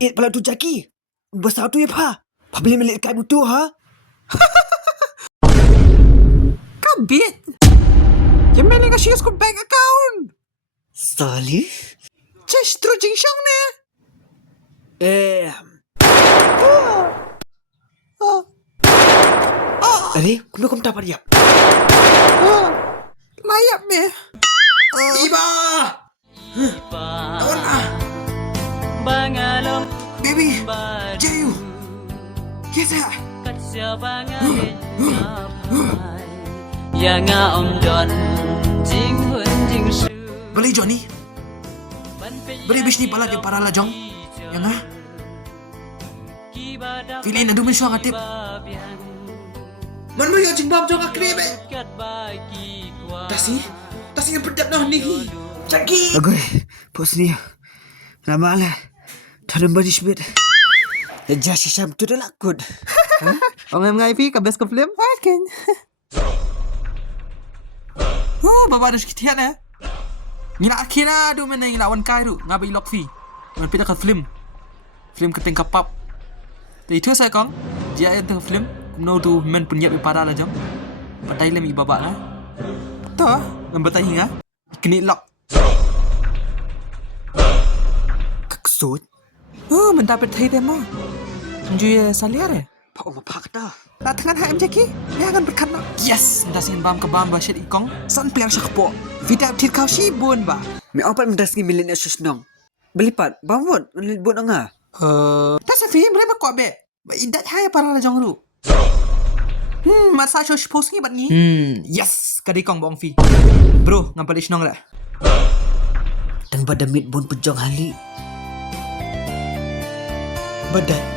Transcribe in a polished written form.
it pala tu Jackie. Besar tu ya pa. Pa boleh milik kat butuh ha? Kabit. Jangan main kasi ko bank account. Salih? Cash terus jing syang ne. Adik, kau tak pariap. Layak me. Iba! Awan ah. Baby, Jayu. Kita. Beli Johnny. Beli bis ni pala di para lajong. Yang ah. Pilih na dumin siya katip. Man mo yung jing bam jong akrib eh. Tasi yang berdap na ni. Jackie. Agoi, pos ni. Nama lah. Tanam badi sebet. Jasi sam tu dah lakut. Orang ngai pi ka best ka film kan. Oh, baba dah sikit eh. Ngila akhirnya adu mana ngila wan kai tu ngabai lock fi. Man pi ka film. Film ka tengka pap. Tapi itu saya kong. Dia itu film no tu men punya pi para lah jam. Patai lem i baba lah. Toh, ngambatai hinga. Kini lock. Kaksud. Oh, mendapat thấy dem mo. Juye saliar eh. Pak oma pak dah. Tangan HM Jackie. Ya kan berkat no. Yes, ndasin bam ka bam ba shit ikong. San piang sa kapo. Vida tit kau si bun ba. Me opat mendas ni milen asus nong. Belipat, bawon, melit bun anga. Tas film berapa kau be? Ba idat hai para la jong ru. Masa show post ni bat ni. Yes, kadi kong bong fi. Bro, ngampalish nong la. Dan pada mit bun pejong hali. Badan